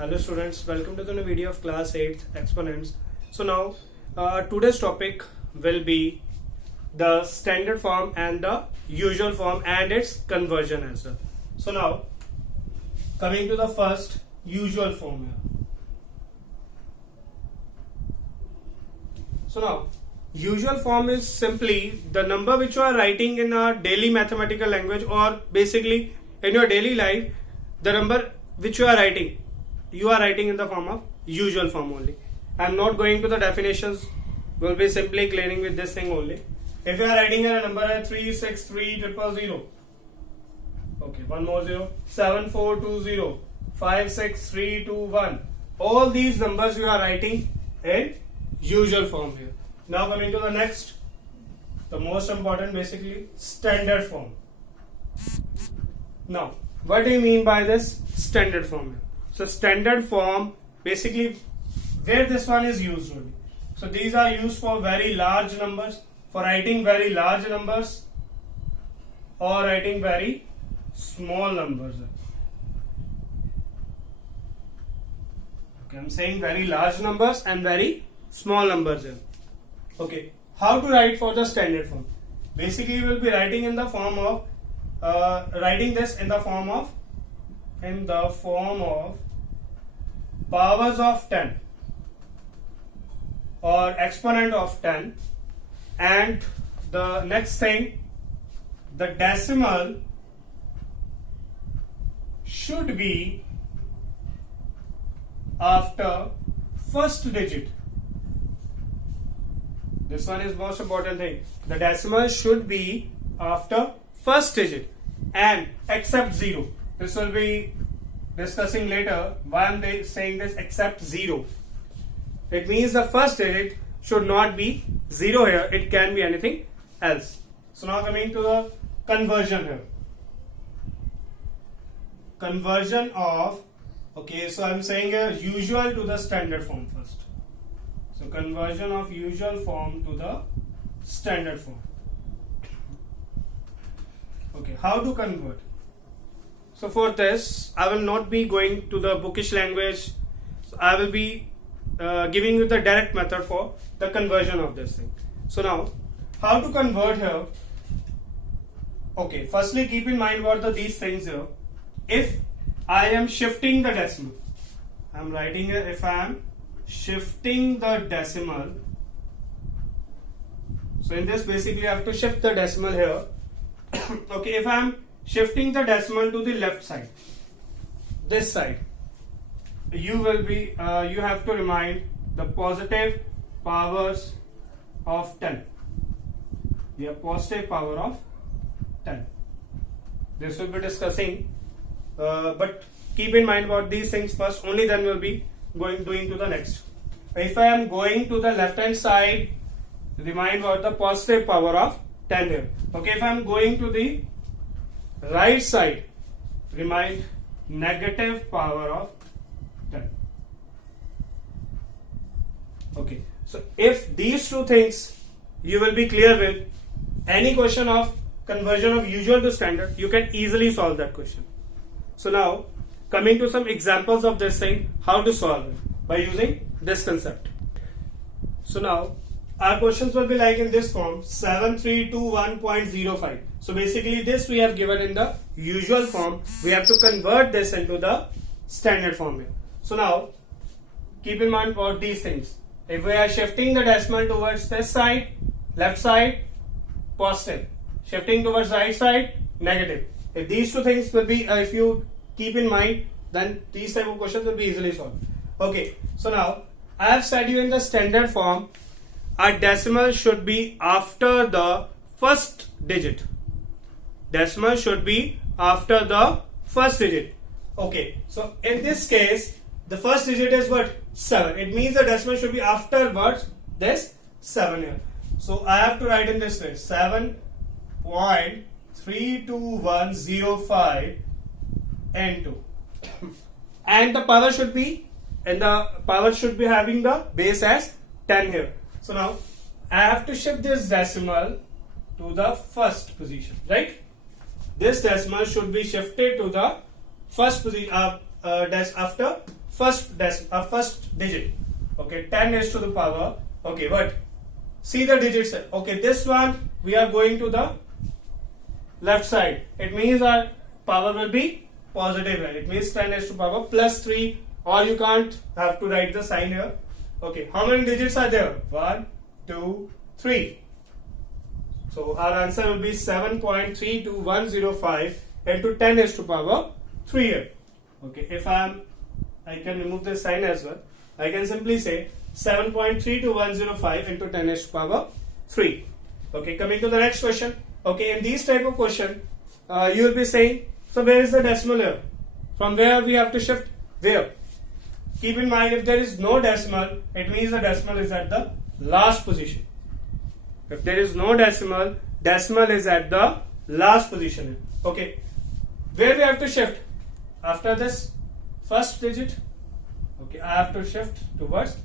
Hello students, welcome to the new video of class 8 exponents. So now today's topic will be the standard form and the usual form and its conversion as well. So now coming to the first usual form here. So now usual form is simply the number which you are writing in a daily mathematical language, or basically in your daily life, the number which you are writing in the form of usual form only. I am not going to the definitions, will be simply clearing with this thing only. If you are writing a number at 36300, okay, one more 0, 7420, 56321, all these numbers you are writing in usual form here. Now coming to the next, the most important, basically standard form. Now what do you mean by this standard form here? So standard form, basically where this one is used only. So these are used for very large numbers, for writing very large numbers or writing very small numbers. Okay, I'm saying very large numbers and very small numbers here. Okay, how to write for the standard form? Basically we will be writing in the form of writing this in the form of powers of 10 or exponent of 10, and the next thing, the decimal should be after first digit. This one is most important thing. The decimal should be after first digit and except 0. This will be discussing later why I am saying this except 0. It means the first digit should not be 0 here, it can be anything else. So now coming to the conversion here. Conversion of, okay, so I am saying usual to the standard form first. So conversion of usual form to the standard form. Okay, how to convert? So for this, I will not be going to the bookish language. So I will be giving you the direct method for the conversion of this thing. So now, how to convert here? Okay, firstly keep in mind what are these things here. If I am shifting the decimal, I am writing here, if I am shifting the decimal. So in this, basically I have to shift the decimal here. Okay, if I am shifting the decimal to the left side, this side, you will be you have to remind the positive powers of 10. We have positive power of 10. This will be discussing, but keep in mind about these things first, only then we'll be doing to the next. If I am going to the left hand side, remind about the positive power of 10 here. Okay, if I am going to the right side, remind negative power of 10. Okay, so if these two things you will be clear with, any question of conversion of usual to standard, you can easily solve that question. So now coming to some examples of this thing, how to solve it by using this concept. So now our questions will be like in this form, 7321.05. So basically this we have given in the usual form. We have to convert this into the standard form here. So now keep in mind about these things. If we are shifting the decimal towards this side, left side, positive. Shifting towards right side, negative. If these two things will be, if you keep in mind, then these type of questions will be easily solved. Okay, so now I have said you in the standard form, a decimal should be after the first digit. Decimal should be after the first digit. Okay, so in this case, the first digit is what? 7. It means the decimal should be afterwards this 7 here. So I have to write in this way, 7.32105 N2. And the power should be, having the base as 10 here. So now I have to shift this decimal to the first position, right? This decimal should be shifted to the first position after first digit. Okay, 10 raised to the power. Okay, but see the digits. Okay, this one we are going to the left side. It means our power will be positive. It means 10 raised to power plus 3, or you can't have to write the sign here. Okay, how many digits are there? 1, 2, 3. So our answer will be 7.32105 into 10 raised to power 3 here. Okay, if I can remove this sign as well. I can simply say 7.32105 into 10 raised to power 3. Okay, coming to the next question. Okay, in these type of question, you will be saying, so where is the decimal here? From where we have to shift? Where? Keep in mind, if there is no decimal, it means the decimal is at the last position. If there is no decimal, decimal is at the last position. Okay, where we have to shift? After this first digit, okay, I have to shift towards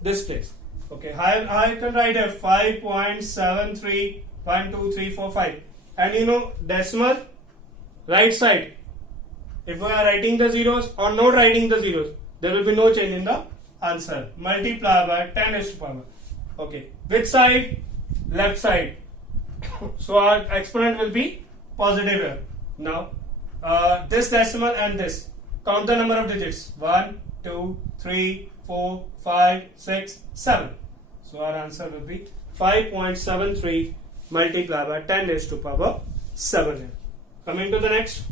this place. Okay, I can write a 5.731234 and you know decimal right side. If we are writing the zeros or not writing the zeros, there will be no change in the answer. Multiply by 10 raised to power. Okay, which side? Left side. So our exponent will be positive here. Now this decimal and this. Count the number of digits. 1, 2, 3, 4, 5, 6, 7. So our answer will be 5.73 multiplied by 10 raised to power 7 here. Coming to the next.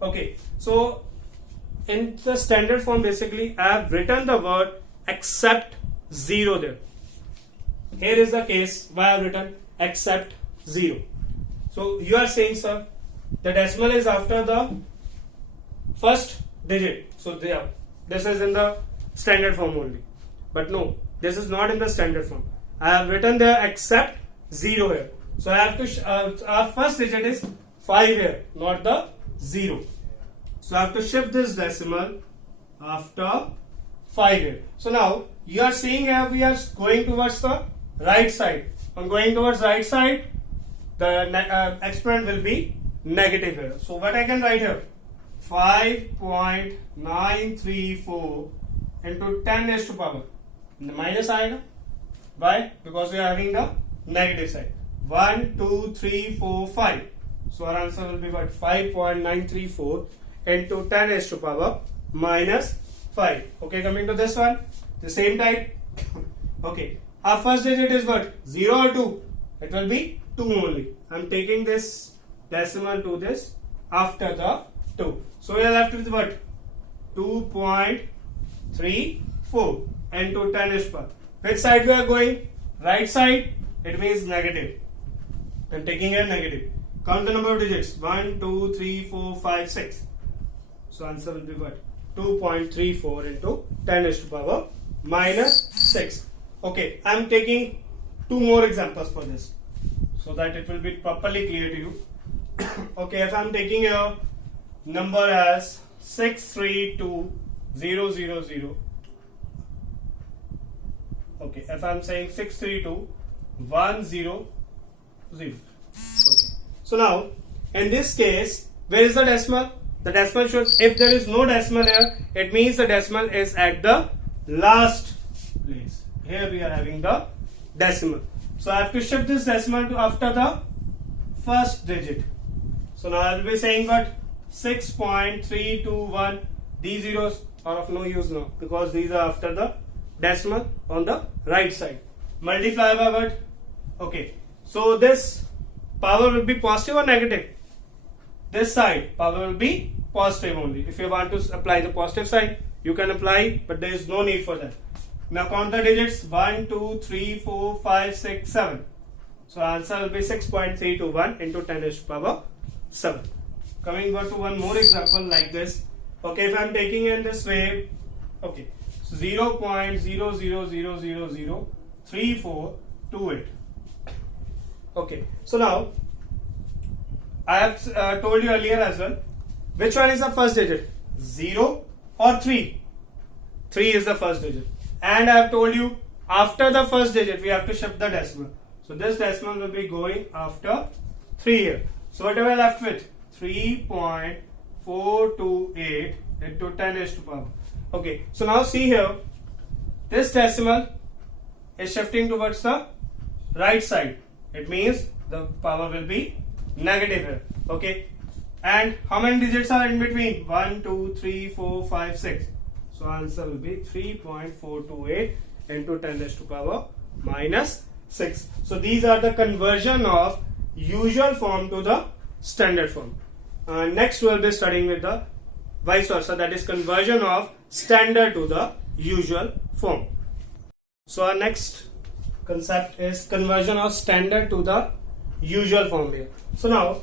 Okay, so in the standard form, basically I have written the word except 0 there. Here is the case why I have written except 0. So you are saying, sir, the decimal is after the first digit. So there, this is in the standard form only. But no, this is not in the standard form. I have written there except 0 here. So I have to, our first digit is 5 here, not the 0. So I have to shift this decimal after 5 here. So now you are seeing here we are going towards the right side. On going towards right side, the exponent will be negative here. So what I can write here? 5.934 into 10 raised to power. The minus aayega. Why? Because we are having the negative side. 1, 2, 3, 4, 5. So our answer will be what? 5.934 into 10 raised to power minus 5. Okay, coming to this one, the same type. Okay, our first digit is what? 0 or 2? It will be 2 only. I am taking this decimal to this after the 2. So we are left with what? 2.34 into 10 raised to power. Which side we are going? Right side. It means negative. I am taking a negative. Count the number of digits. 1, 2, 3, 4, 5, 6. So answer will be what? 2.34 into 10 raised to power minus 6. Okay, I am taking 2 more examples for this so that it will be properly clear to you. Okay, if I am taking a number as 632000. Okay, if I am saying 632100. Okay, so now in this case, where is the decimal? The decimal shows, if there is no decimal here, it means the decimal is at the last place. Here we are having the decimal. So I have to shift this decimal to after the first digit. So now I will be saying what? 6.321. These zeros are of no use now because these are after the decimal on the right side. Multiply by what? Okay, so this power will be positive or negative? This side power will be positive only. If you want to apply the positive side, you can apply, but there is no need for that. Now count the digits. 1, 2, 3, 4, 5, 6, 7. So answer will be 6.321 into 10 raised to power 7. Coming to one more example like this. Okay, if I am taking in this way, okay, so 0.00003428. Okay, so now I have told you earlier as well, which one is the first digit? 0 or 3? 3 is the first digit. And I have told you after the first digit we have to shift the decimal. So this decimal will be going after 3 here. So what am I left with? 3.428 into 10 raised to power. Okay, so now see here, this decimal is shifting towards the right side. It means the power will be negative here. Okay, and how many digits are in between? 1, 2, 3, 4, 5, 6. So answer will be 3.428 into 10 raised to power minus 6. So these are the conversion of usual form to the standard form. Next we will be studying with the vice versa, that is conversion of standard to the usual form. So our next concept is conversion of standard to the usual form here. So now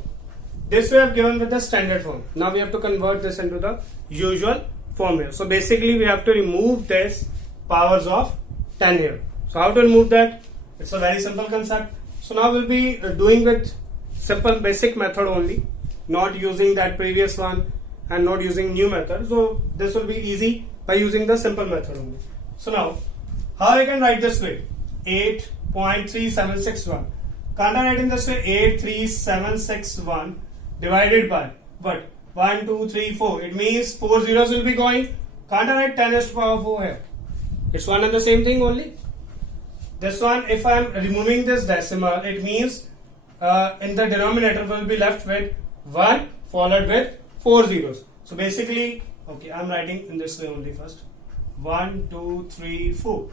this we have given with the standard form. Now we have to convert this into the usual form here. So basically we have to remove this powers of 10 here. So how to remove that? It's a very simple concept. So now we'll be doing with simple basic method only, not using that previous one and not using new method. So this will be easy by using the simple method only. So now how I can write this way? 8.3761. Can't I write in this way? 83761 divided by what? 1, 2, 3, 4. It means 4 zeros will be going. Can't I write 10 raised to power 4 here? It's one and the same thing only. This one, if I am removing this decimal, it means in the denominator will be left with 1 followed with 4 zeros. So basically, okay, I am writing in this way only first. 1, 2, 3, 4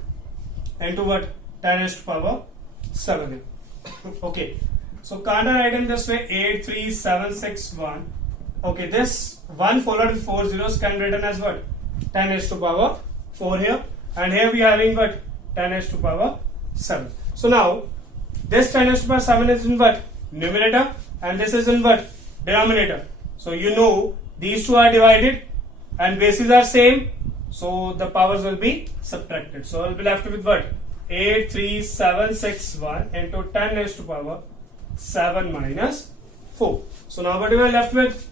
into what? 10 raised to power 7. Okay, so can't I write in this way? 83761. Okay, this 1 followed with 4 zeros can be written as what? 10 raised to power 4 here, and here we are having what? 10 raised to power 7. So now this 10 raised to power 7 is in what? Numerator, and this is in what? Denominator. So you know these two are divided and bases are same, so the powers will be subtracted. So I will be left with what? 83761 into 10 raised to power 7 minus 4. So now what am I left with?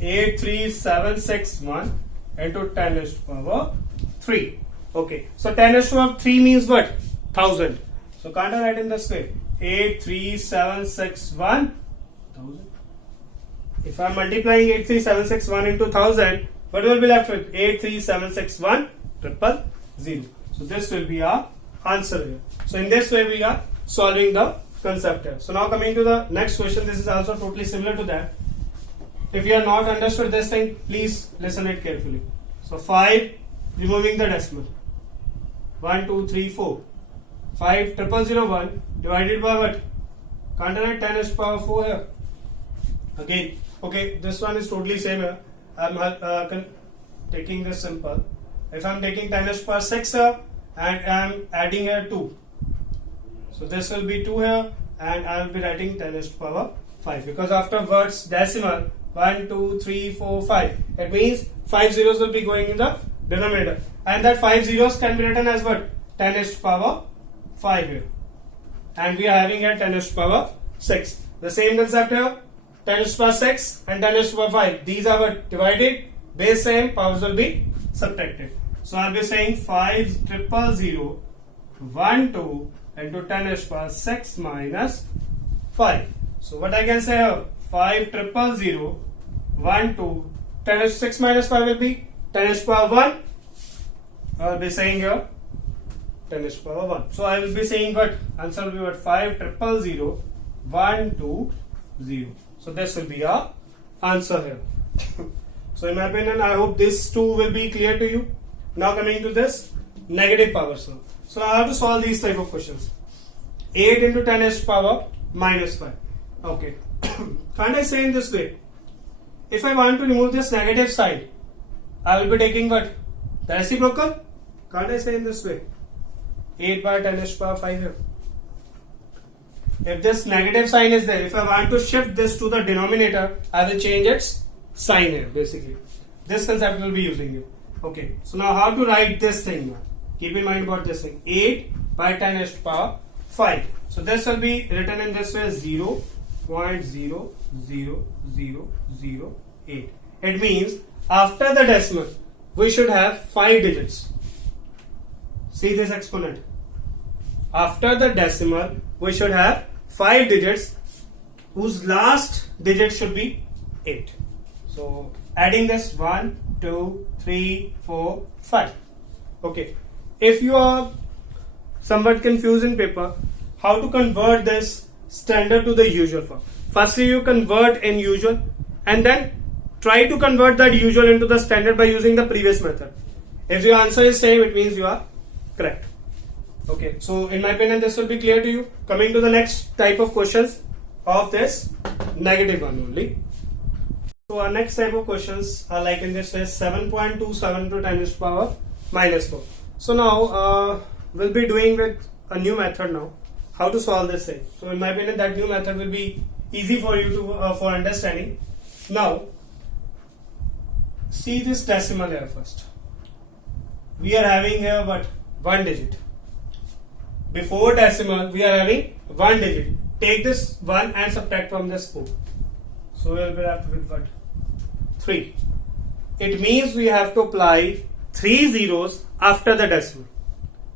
83761 into 10 raised to power 3. Okay, so 10 raised to power 3 means what? 1000. So can't I write in this way? 83761 1000. If I am multiplying 83761 into 1000, what will be left with? 83761 000. So this will be our answer here. So in this way we are solving the concept here. So now coming to the next question, this is also totally similar to that. If you are not understood this thing, please listen it carefully. So 5, removing the decimal. 1, 2, 3, 4. 5,001 divided by what? Can't I write 10 raised to power 4 here? Again, okay, this one is totally same here. I'm taking this simple. If I'm taking 10 raised to power 6 here and I'm adding here 2. So this will be 2 here and I will be writing 10 raised to power 5, because afterwards decimal 1, 2, 3, 4, 5. It means 5 zeros will be going in the denominator, and that 5 zeros can be written as what? 10 raised to power 5 here, and we are having here 10 raised to power 6. The same concept here, 10 raised to power 6 and 10 raised to power 5. These are what? Divided, base same, powers will be subtracted. So I'll be saying 5,000 12 into 10 raised to power 6 minus 5. So what I can say here? 5,000 12 10 raised to 6 minus 5 will be 10 raised to power 1. I'll be saying here 10 raised to power 1. So I will be saying what? Answer will be what? 5,000 120. So this will be our answer here. So in my opinion, I hope this two will be clear to you. Now coming to this negative power. So I have to solve these type of questions. 8 into 10 raised to power minus 5. Okay. Can't I say in this way? If I want to remove this negative side, I will be taking what? The reciprocal. Can't I say in this way? 8 by 10 raised to power 5 here. If this negative sign is there, if I want to shift this to the denominator, I will change its sign here basically. This concept will be using here. Okay, so now how to write this thing now? Keep in mind about this thing. 8 by 10 raised to power 5. So this will be written in this way: 0.00008. It means after the decimal, we should have 5 digits. See this exponent. After the decimal, we should have 5 digits whose last digit should be 8. So adding this 1, 2, 3, 4, 5. Okay. If you are somewhat confused in paper, how to convert this standard to the usual form? Firstly, you convert in usual and then try to convert that usual into the standard by using the previous method. If your answer is same, it means you are correct. Okay, so in my opinion, this will be clear to you. Coming to the next type of questions of this negative one only. So our next type of questions are like in this way, 7.27 to 10 raised to power minus 4. So now we'll be doing with a new method now. How to solve this thing? So in my opinion, that new method will be easy for you to for understanding. Now, see this decimal here first. We are having here what? 1 digit. Before decimal, we are having 1 digit. Take this 1 and subtract from this 4. So we will be left with what? 3. It means we have to apply 3 zeros after the decimal.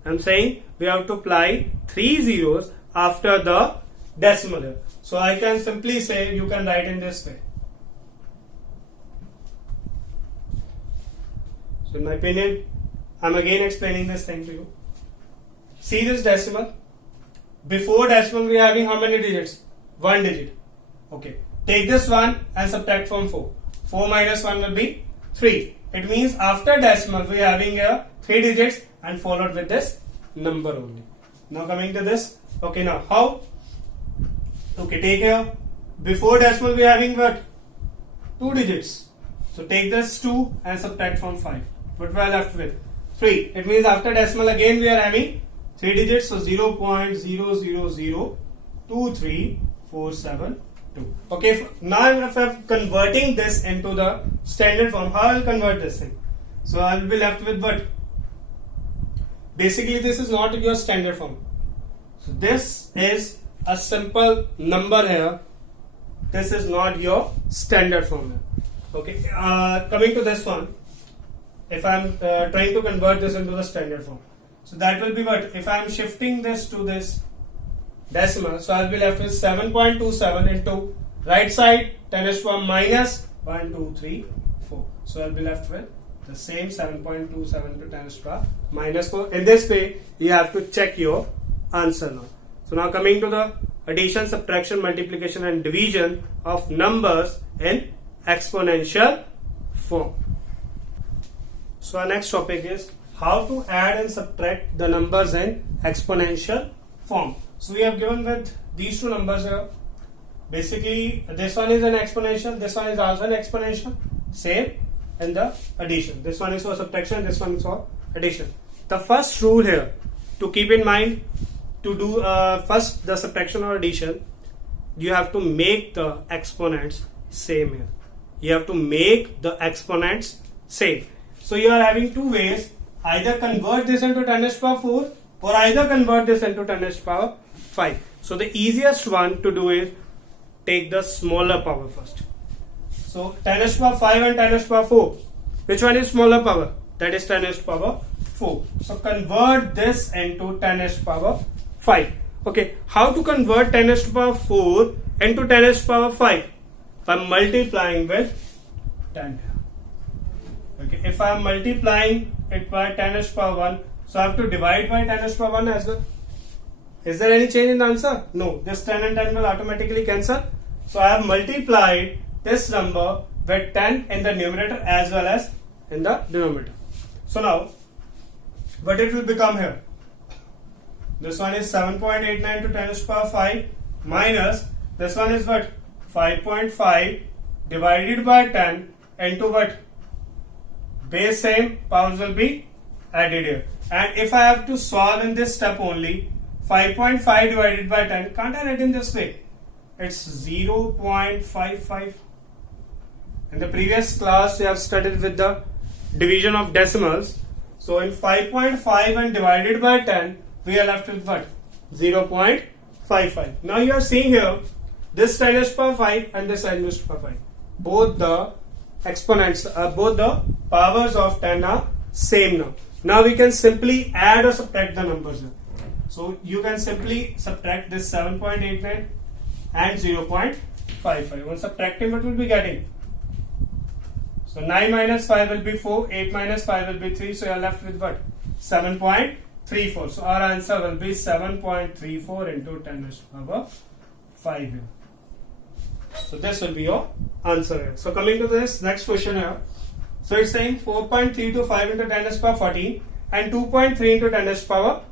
I'm saying we have to apply 3 zeros after the decimal here. So I can simply say, you can write in this way. So in my opinion, I'm again explaining this thing to you. See this decimal. Before decimal, we are having how many digits? 1 digit. Okay. Take this 1 and subtract from 4. 4 minus 1 will be 3. It means after decimal, we are having here 3 digits and followed with this number only. Now coming to this. Okay, now how? Okay, take here. Before decimal, we are having what? 2 digits. So take this 2 and subtract from 5. What we are left with? 3. It means after decimal again we are having 3 digits. So 0.0002347. Okay, now if I'm converting this into the standard form, how I'll convert this thing? So I'll be left with what? Basically, this is not your standard form. So this is a simple number here. This is not your standard form here. Okay, coming to this one, if I'm trying to convert this into the standard form, so that will be what? If I'm shifting this to this decimal, so I'll be left with 7.27 into right side 10 raised to power minus 1, 2, 3, 4. So I'll be left with the same 7.27 to 10 raised to power minus 4. In this way, you have to check your answer now. So now coming to the addition, subtraction, multiplication and division of numbers in exponential form. So our next topic is how to add and subtract the numbers in exponential form. So we have given with these two numbers here. Basically, this one is an exponential, this one is also an exponential. Same in the addition. This one is for subtraction, this one is for addition. The first rule here to keep in mind, to do first the subtraction or addition, you have to make the exponents same here. You have to make the exponents same. So you are having two ways. Either convert this into 10 raised to power 4 or either convert this into 10 raised to power 5. So the easiest one to do is take the smaller power first. So 10 raised to power 5 and 10 raised to power 4. Which one is smaller power? That is 10 raised to power 4. So convert this into 10 raised to power 5. Okay, how to convert 10 raised to power 4 into 10 raised to power 5? By multiplying with 10. Okay, if I am multiplying it by 10 raised to power 1, so I have to divide by 10 raised to power 1 as well. Is there any change in the answer? No, this 10 and 10 will automatically cancel. So I have multiplied this number with 10 in the numerator as well as in the denominator. So now, what it will become here? This one is 7.89 to 10 raised to power 5 minus this one is what? 5.5 divided by 10 into what? Base same, powers will be added here. And if I have to solve in this step only, 5.5 divided by 10, can't I write in this way? It's 0.55. In the previous class, we have studied with the division of decimals. So in 5.5 and divided by 10, we are left with what? 0.55. Now you are seeing here, this 10 raised to power 5 and this 10 raised to power 5. Both the exponents, both the powers of 10 are same now. Now we can simply add or subtract the numbers here. So you can simply subtract this 7.89 and 0.55. When subtracting, what will be getting? So 9 minus 5 will be 4, 8 minus 5 will be 3, so you are left with what? 7.34. So our answer will be 7.34 into 10 raised to power 5 here. So this will be your answer here. So coming to this next question here. So it's saying 4.325 into 10 raised to power 14 and 2.3 into 10 raised to power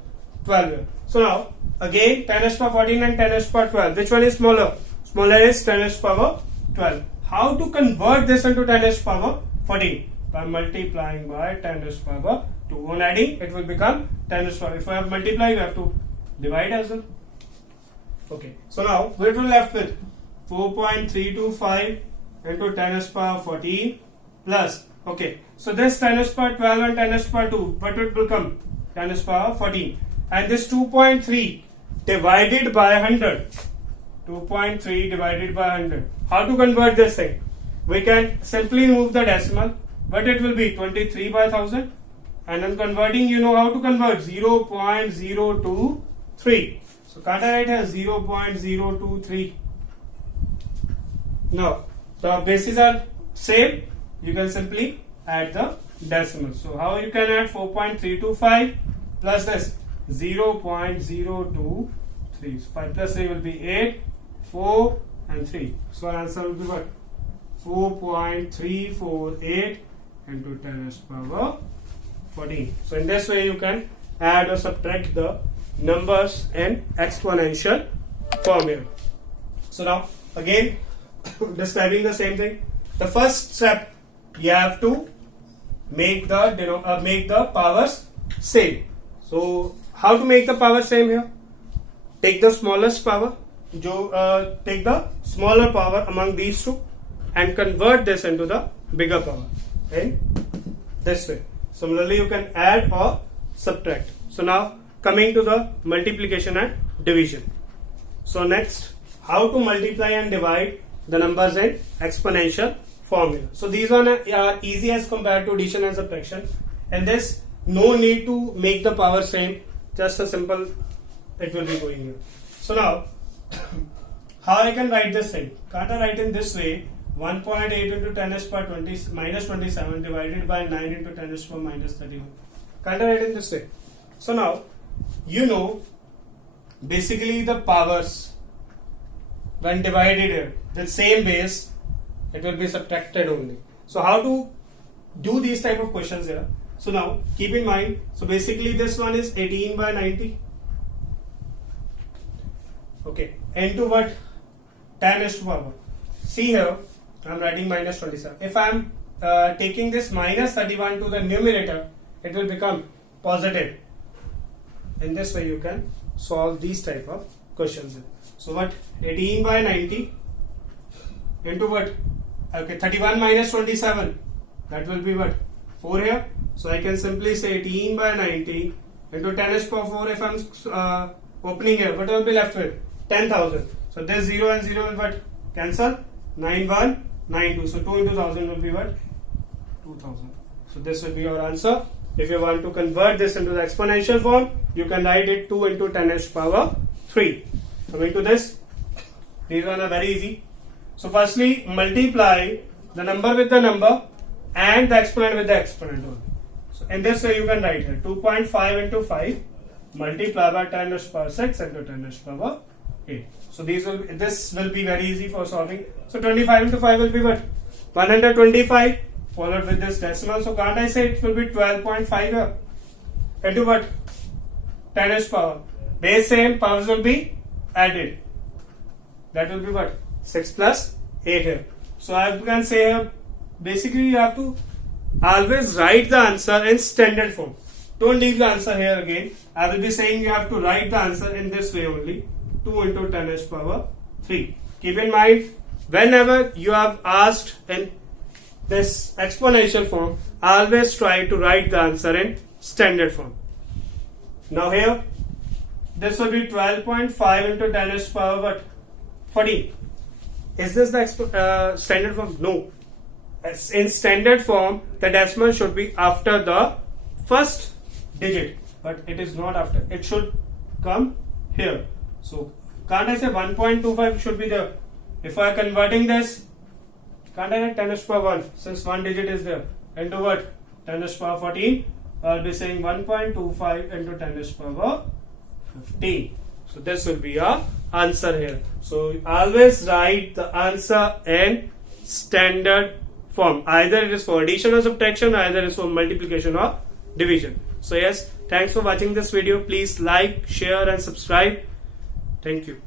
12 here. So now again 10 raised to power 14 and 10 raised to power 12. Which one is smaller? Smaller is 10 raised to power 12. How to convert this into 10 raised to power 14? By multiplying by 10 raised to power 2. On adding, it will become 10 raised to power. If you have multiply, you have to divide as well. Okay. So now, what will left with? 4.325 into 10 raised to power 14 plus. Okay. So this 10 raised to power 12 and 10 raised to power 2. What it will come? 10 raised to power 14. And this 2.3 divided by 100. 2.3 divided by 100. How to convert this thing? We can simply move the decimal, but it will be 23 by 1000. And in converting, you know how to convert 0.023. So can't I write here 0.023? Now the bases are same. You can simply add the decimal. So how you can add 4.325 plus this 0.023. 5 plus 3 will be 8. 4 and 3. So our answer will be what? 4.348 into 10 raised to power 14. So in this way you can add or subtract the numbers in exponential form here. So now again describing the same thing. The first step, you have to make the powers same. So how to make the power same here? Take the smallest power. Take the smaller power among these two and convert this into the bigger power in this way. Similarly, you can add or subtract. So now coming to the multiplication and division. So next, how to multiply and divide the numbers in exponential formula. So these one are easy as compared to addition and subtraction. And this, no need to make the power same. Just a simple, it will be going here. So now, how I can write this thing? Can't I write in this way? 1.8 into 10 raised to power 20 minus 27 divided by 9 into 10 raised to power minus 31. Can't I write in this way? So now, you know, basically the powers when divided here, the same base, it will be subtracted only. So how to do these type of questions here? So now, keep in mind, so basically this one is 18 by 90. Okay, into what? 10 raised to power. See here, I am writing minus 27. If I am taking this minus 31 to the numerator, it will become positive. In this way, you can solve these type of questions here. So what? 18 by 90 into what? Okay, 31 minus 27. That will be what? 4 here. So I can simply say 18 by 90 into 10 raised to power 4. If I am opening here, what will be left with? 10,000. So this 0 and 0 will what? Cancel. 9192. So 2 into 1000 will be what? 2000. So this will be your answer. If you want to convert this into the exponential form, you can write it 2 into 10 raised to power 3. Coming to this, these one are very easy. So firstly, multiply the number with the number and the exponent with the exponent only. So in this way you can write here 2.5 into 5 multiply by 10 raised to power 6 into 10 raised to power 8. So this will be very easy for solving. So 25 into 5 will be what? 125 followed with this decimal. So can't I say it will be 12.5 here? Into what? 10 raised to power. Base same, powers will be added. That will be what? 6 plus 8 here. So I can say here, basically you have to always write the answer in standard form. Don't leave the answer here again. I will be saying you have to write the answer in this way only. 2 into 10 raised to power 3. Keep in mind, whenever you have asked in this exponential form, always try to write the answer in standard form. Now here, this will be 12.5 into 10 raised to power what? 14. Is this the standard form? No. In standard form, the decimal should be after the first digit, but it is not after. It should come here. So can't I say 1.25 should be there? If I am converting this Can't I write 10 raised to power 1 since one digit is there? Into what? 10 raised to power 14. I'll be saying 1.25 into 10 raised to power 15. So this will be our answer here. So always write the answer in standard form. Either it is for addition or subtraction, either it is for multiplication or division. So yes, thanks for watching this video. Please like, share and subscribe. Thank you.